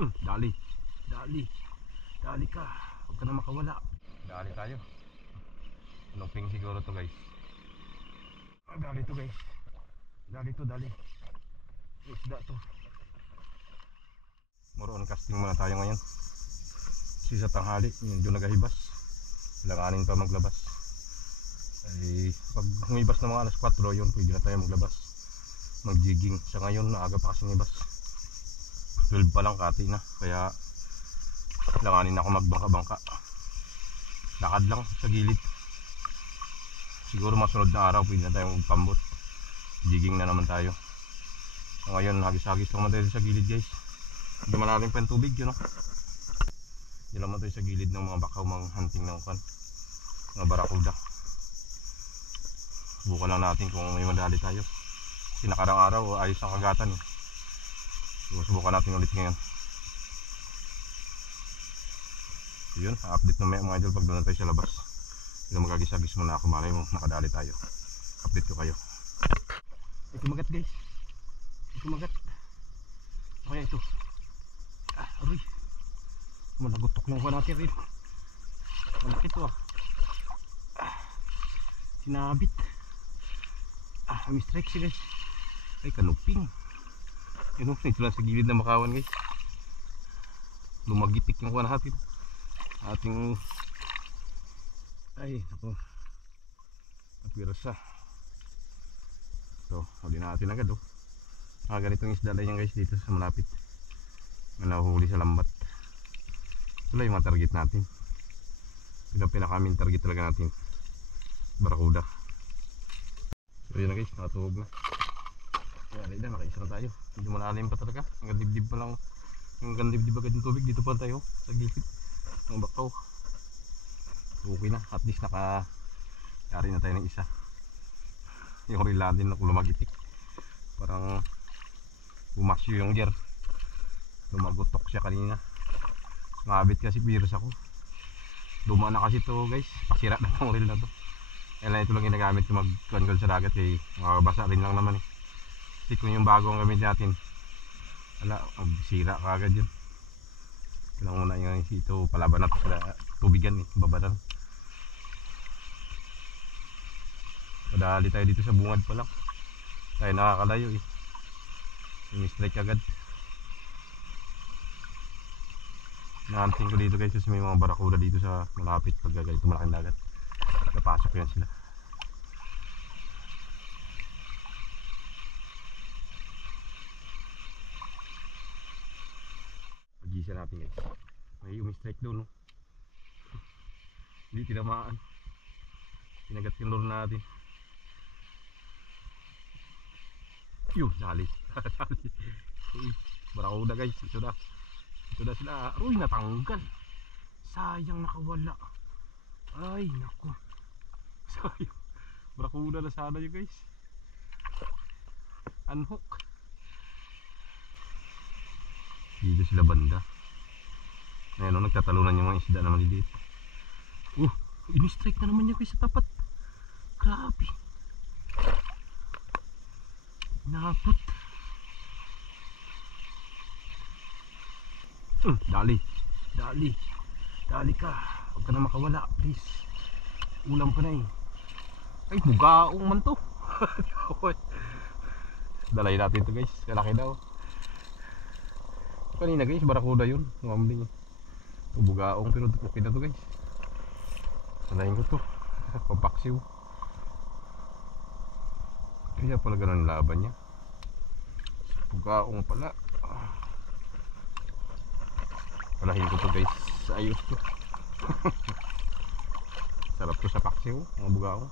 Dali. Dali. Dali ka. Huwag ka na makawala. Dali tayo. Anong ping siguro to guys. Dali to guys. Dali to, dali. Isda to. More on casting muna tayo ngayon. Kasi sa tanghali, medyo nagahibas. Langanin pa maglabas. Ay, pag humibas na mga alas 4 yun, pwede na tayo maglabas. Mag-jigging. Sa ngayon, naaga pa kasi humibas. 12 pa lang kati na. Kaya langanin ako magbangka-bangka. Lakad lang sa gilid. Siguro masunod na araw pwede na tayo magpambot. Jigging na naman tayo. So ngayon hagis-hagis naman tayo sa gilid guys. Hindi malalim pa yung tubig yun, no? Hindi naman tayo sa gilid ng mga bakaw, mga hunting ng mga barakuda. Subukan lang natin kung may madali tayo. Kasi nakarang araw ayos ang kagatan eh. So subukan natin ulit ngayon. So yun, update na mga idol pag doon tayo sa labas. Hindi magagis-agis muna ako, malay mo nakadali tayo. Update ko kayo. Ay kumagat guys. Ay kumagat. Kaya ito. Aroy. Managutok yung ka natin rin. Malaki ito sinabit. May strike siya guys. Ay kanuping. Yun ito lang sa gilid na makawan guys. Lumagitik yung ka natin. Ating ay ako napirasa. So huli natin agad ganitong isda lang yan guys dito sa malapit. Nahuhuli sa lambat. Ito lang yung mga target natin. Ito ang pinaka-main target talaga natin, barakuda. So yun na guys, nakatuhog na. Kaya na, nakaisa na tayo. Medyo malalim pa talaga. Hanggang dibdib pa lang. Hanggang dibdib agad yung tubig. Dito pa tayo sa gilid ng bakaw. Okay na, at least nakayari na tayo ng isa. Yung rila din na lumagitik. Parang bumasyo yung gear. Lumagutok siya kanina. Ngabit kasi virus ako. Duma na kasi to guys. Pasira na itong reel na to. Kaya ito lang ginagamit yung mag-control sa dagat eh. Makabasa rin lang naman eh. Kasi kung yung bagong gamit natin, wala, magsira kagad yun. Kailangan muna yung ito palaban na to sa tubigan eh. Babaran. Madali tayo dito sa bungad pa lang. Tayo nakakalayo eh. Yung strike agad. Nahanting ko dito guys kasi may mga barakuda dito sa malapit pag ganito malaking dagat. Napasok yan sila. Pag-isa natin guys. May umi-strike doon, no? Hindi tinamaan. Pinagat yung lure natin. Yun, dali. Dali. Barakuda guys, ito na. Ito na sila. Uy, natanggal. Sayang nakawala. Ay, naku. Sayang. Barakuda na sana yun guys. Unhook. Dito sila banda. Ayan o, nagtatalunan yung mga isda na maliliit. Ini-strike na naman niya guys sa tapat. Grabe. Napot. Dali. Dali. Dali ka. Huwag ka na makawala please. Ulam ka na eh. Ay bugaong man to. Dalay natin to guys. Kalaki daw. Kanina guys barakuda yun. Ngambling. Bugaong pero okay na to guys. Sanayin ko to. Pampaksiw. Kaya pala ganun laban niya. Bugaong pala. Palahin ko to guys. Ayos to. Sarap to sa paksiw. Mga bugaong.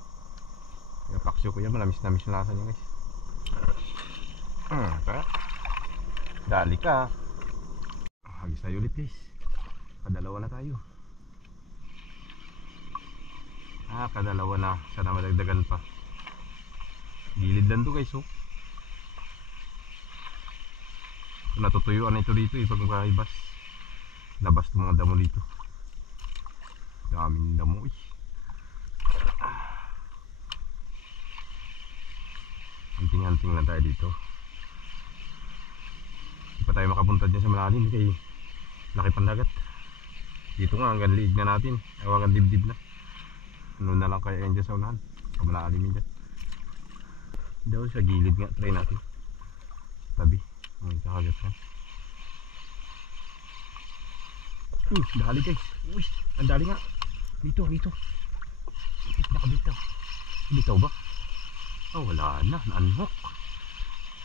Kaya paksiw ko yan. Malamis-namis na lasa niya guys. Tara. Dali ka. Hagis tayo ulit guys. Kadalawa na tayo. Kadalawa na. Sana madagdagan pa. Gilid lang to guys natutuyuan na ito dito pag makahibas. Labas itong mga damo dito. Daming damo Hunting-hunting lang tayo dito. Hindi pa tayo makapunta dyan sa malalim kaya Laki pang dagat. Dito nga hanggang liig na natin, hanggang dibdib na. Ano na lang kaya yan dyan sa unahan, pamalalim yun dyan. Doon sa gilid nga, try natin sa tabi, may kakagat yan. Dali guys, uy, ang dali nga. Dito, dito. Nakabitaw. Bitaw ba? Oh, wala na, na-unhook.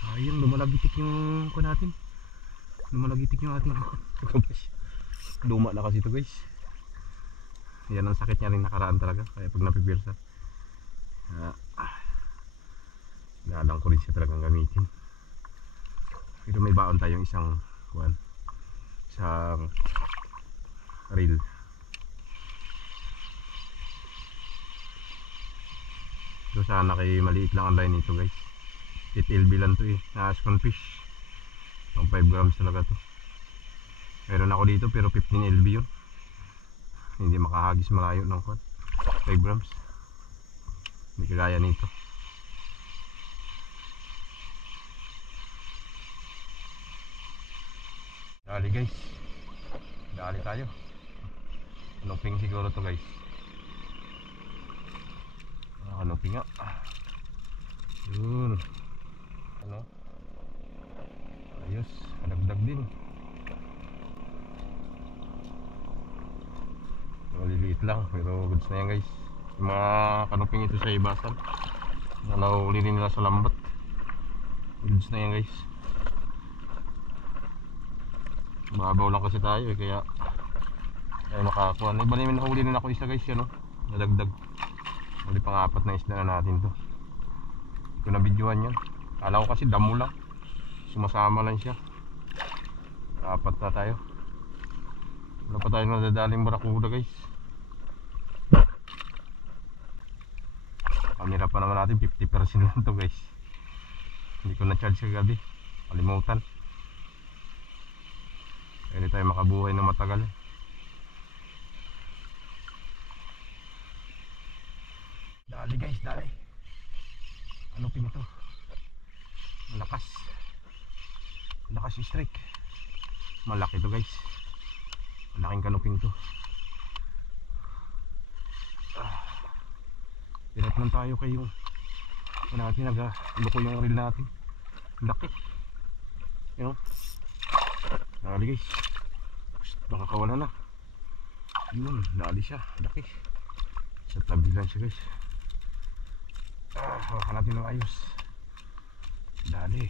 Sayang, lumalagitik yung ko natin. Lumalagitik yung ating luma na kasi ito guys. Yan ang sakit niya rin nakaraan talaga. Kaya pag napipirsa, nalang ko rin siya talagang gamitin. Pero may baon tayong isang reel. So sana kay maliit lang ang line nito guys. 8 LB lang to eh, na Ascon fish. 5 grams talaga to. Meron ako dito pero 15 LB yun. Hindi makahagis malayo ng 5 grams. Hindi kagaya nito. Dali guys, dali tayo. Kanuping siguro to guys. Kanuping nga. Yun. Ano? Ayos, kadagdag din. Maliliit lang pero goods na yan guys. Yung mga kanuping ito sa ibasan, nalahuli rin nila sa lambat. Goods na yan guys. Mababaw lang kasi tayo eh, kaya makakuha. Iba namin nahuli na ako isla guys yan, no? Nadagdag. Huli pang-4 na isla na natin to. Hindi ko na videohan yan. Kala ko kasi damo lang, sumasama lang siya. 4 na tayo. Wala pa tayo nadadaling barakuda guys. Kamera pa naman natin 50% lang to guys. Hindi ko na charge kagabi, kalimutan. Hindi tayo makabuhay na matagal. Dali guys, dali. Ano pin ito? Malakas. Malakas yung strike. Malaki to guys. Malaking kanuping to. Direct lang tayo kayo. Kung natin nag-loko yung reel natin. Laki. You know? Dali guys. Baka kawala na. Yun, dali siya. Laki. Sa tabi lang siya guys. Hawakan natin ng ayos. Dali.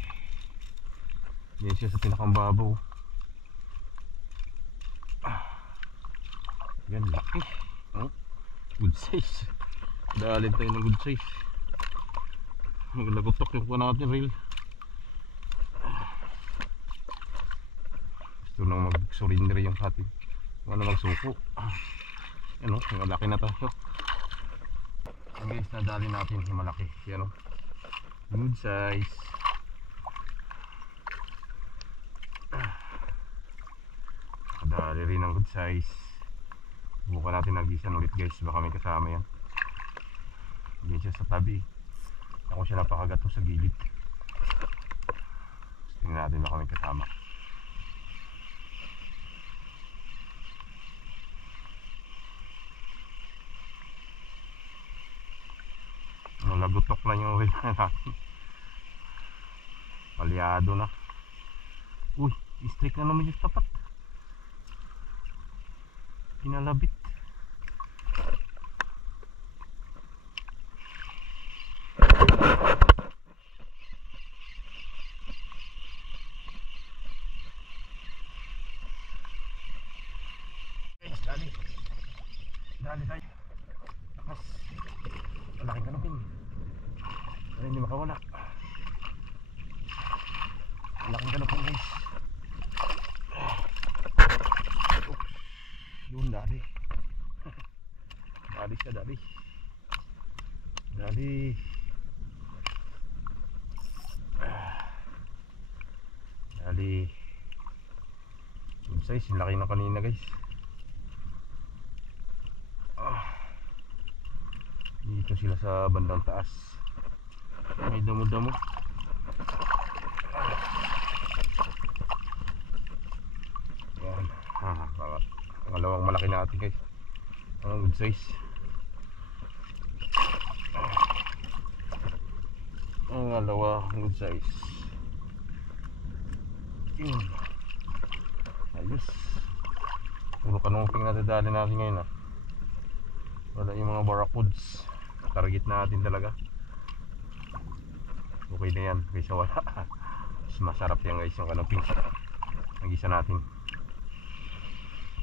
Yan siya sa pinakang-babaw. Yan, laki. Good size. Dali tayo ng good size. Maglagotok yung po natin reel. Gusto nang mag-surrender yung ating magsuko. Yan o, malaki na tayo. Yan guys, nadali natin yung malaki. Yan o, good size. Nadali rin ang good size. Bukan natin nagisan ulit guys, baka may kasama yan. Hindi siya sa tabi. Ako siya napakagato sa gilid. Tingnan natin baka may kasama. Nalagutok lang yung reel natin. Palyado na. Uy, strike na naman yung tapat. Pinalabit. Guys, dali. Dali tayo. Lakas. Malaking kanupin. Ay, hindi makawala. Malaking kanupin guys. Yun, dali. Dali siya, dali. Dali. Dali. Good size, yung laki na kanina guys. Dito sila sa bandang taas. May damo-damo. Yan. Dalawang malaki natin guys. Good size. Ang dalawa good size. Yun. Ayos. Puro kanuping natadali natin ngayon ah. Wala yung mga barracuds. Target natin talaga. Okay na yan kaysa wala. Mas masarap yan guys yung kanuping. Nag-isa natin.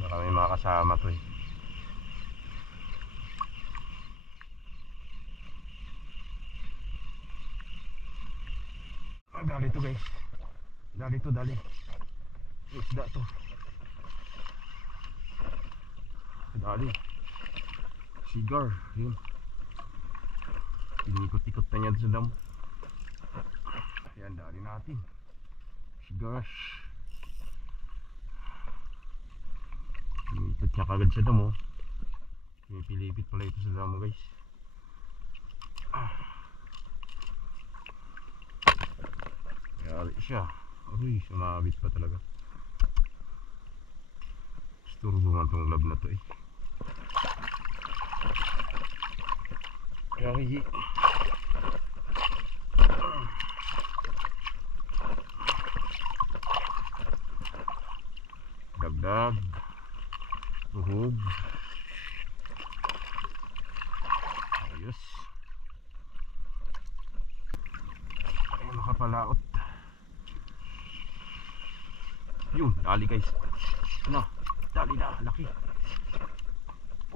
Baka may mga kasama to eh. Dali to guys. Dali to, dali. Isda to. Dali. Sigar. Yun. Inikot-ikot na niya sa dam. Ayan, dali natin. Sigar. Inikot niya kagad sa dam oh. Pipilipit pala ito sa dam guys. Yari siya. Uy, sumabit pa talaga. Turbo man tong lab na to eh. Yari. Dagdag. Uhog. Ayos. Ay, makapalaot. Yun, dali guys. Ano? Dali na, laki.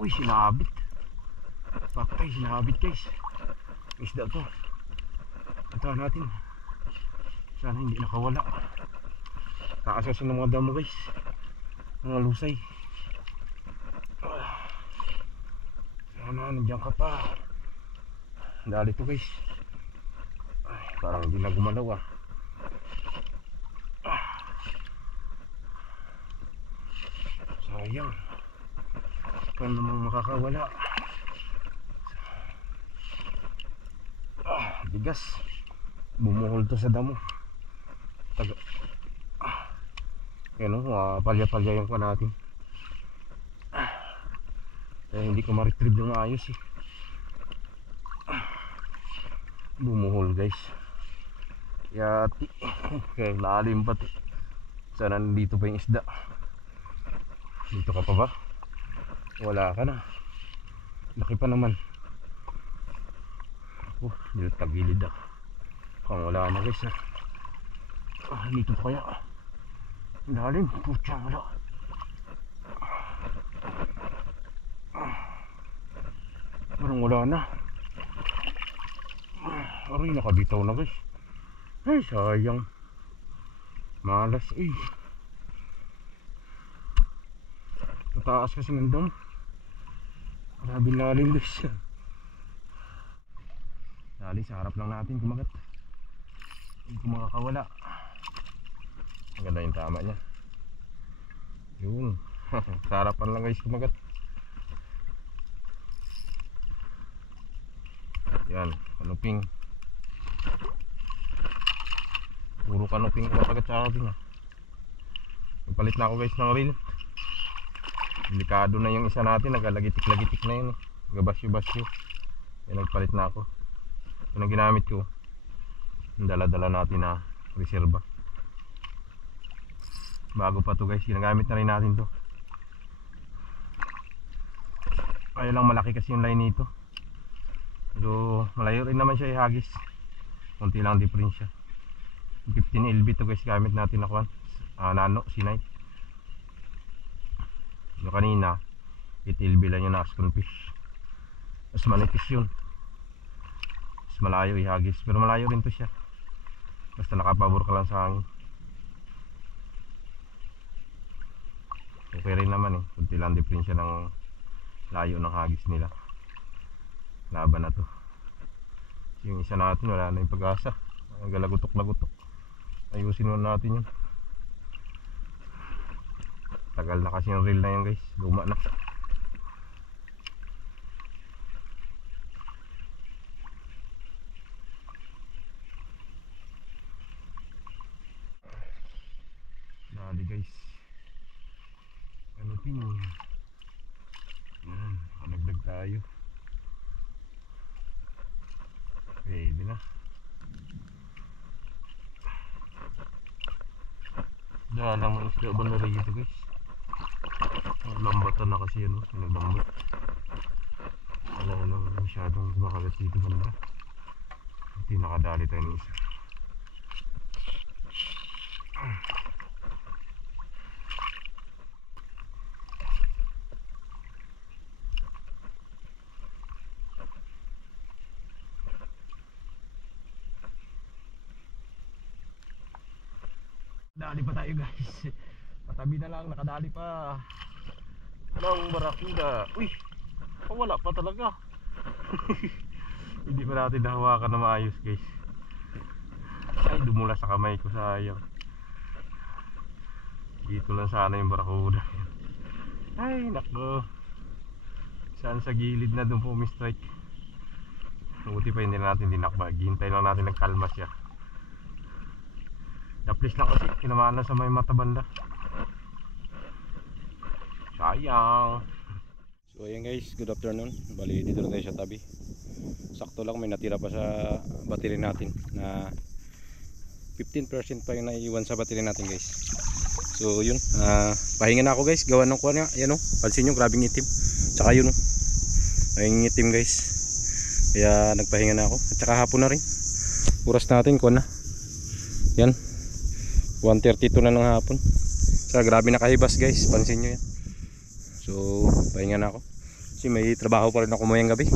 Uy, sinabit. Patay, sinabit guys. Isda to. Puntahan natin. Sana hindi nakawala. Taasasin ng mga damo guys. Mga lusay. Sana nandiyan ka pa. Dali to guys. Ay, parang hindi na gumalaw ah. Sayang. Paano namang makakawala? Bigas. Bumuhol to sa damo. Taga. Yan o, palya-palya yung pa natin. Kaya hindi ko ma-retrieve ng maayos eh. Bumuhol guys. Yati. Okay, lalim pati. Sana nandito pa yung isda. Dito ka pa ba? Wala ka na. Laki pa naman. Dito tagilid ah. Kung wala na guys ah. Dito pa kaya. Lalim. Putya wala. Parang wala na. Aray, nakabitaw na guys. Ay sayang. Malas eh. Mataas kasi ng dam. Marabing lalim guys. Dali sa harap lang natin kumagat. Hindi ko makakawala. Maganda yung tama niya. Yun. Sa harapan lang guys kumagat. Yan, kanuping. Puro kanuping kumakagat sa akin ah. Ipalit na ako guys ng reel. Delikado na yung isa natin, nagalagitik-lagitik na yun eh. Nagabasyo-basyo. Yan, nagpalit na ako. Yun ang ginamit ko. Yung dala-dala natin na reserva. Bago pa to guys, ginagamit na rin natin to. Kaya lang malaki kasi yung line nito. Pero malayo rin naman siya ihagis. Kunti lang diferensya. 15 LB to guys, gamit natin na kwan. Nano, C9. Yung kanina 8 LB lang yung Ascon fish. Mas manipis yun. Mas malayo ihagis. Pero malayo rin to siya. Basta nakapabor ka lang sa hangin. Okay rin naman eh. Kunti lang diferensya ng layo ng hagis nila. Laban na to. Yung isa natin wala na yung pag-asa. Galagutok-lagutok. Ayusin muna natin yun. Tagal na kasi yung reel na yan guys. Luma na. Dali guys. Ano pin? tayo. Pwede na. Dalang mga isda ba na rin ito guys. Lambatan na kasi yan, naglambat. Wala na masyadong kumakagat dito banda. Hindi nakadali tayo ng isa. Dali pa tayo guys. Patabi na lang, nakadali pa. Walang barakuda. Uy, wala pa talaga. Hindi pa natin nahawakan na maayos guys. Ay, dumula sa kamay ko, sayang. Dito lang sana yung barakuda. Ay, nako. Saan sa gilid na doon po strike. Buti pa hindi natin dinakbag. Hintay lang natin nagkalma siya. Naplis lang kasi kinamaan na sa may mata banda. Sayang. So ayan guys, good afternoon. Bali dito na tayo sa tabi. Sakto lang may natira pa sa battery natin na 15% pa yung naiiwan sa battery natin guys. So yun, pahinga na ako guys. Gawa ng kuha niya, yan o, pansin nyo, grabing itim. Tsaka yun o, ayun itim guys. Kaya nagpahinga na ako. At saka hapon na rin. Oras natin kuha na. Yan 1:32 na ng hapon. Saka grabe nakahibas guys, pansin nyo yan. So pahinga na ako kasi may trabaho pa rin ako mayang gabi.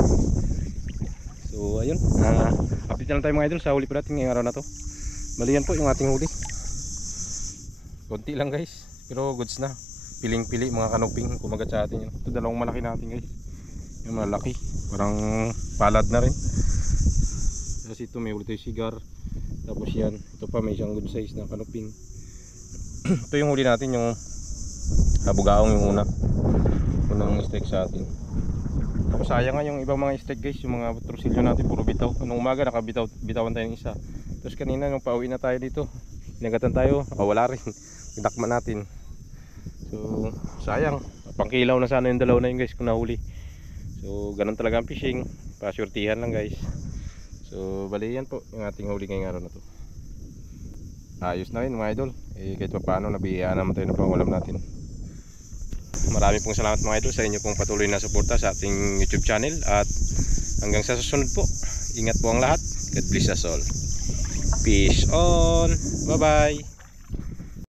So ayun, update na lang tayo mga idol sa huli pa natin ngayong araw na to. Bali yan po yung ating huli. Konti lang guys, pero goods na. Piling-pili mga kanuping kumagat sa atin yun. Ito dalawang malaki natin guys. Yung malaki, parang palad na rin. Kasi ito may ulit yung sigar. Tapos yan, ito pa may isang good size na kanuping. Ito yung huli natin, yung habugaong yung unang strike sa atin. Tapos sayang nga yung ibang mga strike guys, yung mga trusilyo natin puro bitaw. Anong umaga bitawan tayo ng isa. Tapos kanina nung pauwi na tayo dito, inagatan tayo, nakawala rin. Pinakma natin. So sayang, pangkilaw na sana yung dalaw na yun guys kung nahuli. So ganun talaga ang fishing, pasyurtihan lang guys. So bali yan po yung ating huli ngayong araw na to. Ayos na rin mga idol. Kahit pa paano nabiyaan naman tayo ng pangulam natin. Marami pong salamat mga idol sa inyo pong patuloy na suporta sa ating YouTube channel. At hanggang sa susunod po, ingat po ang lahat. God bless us all. Peace on. Bye bye.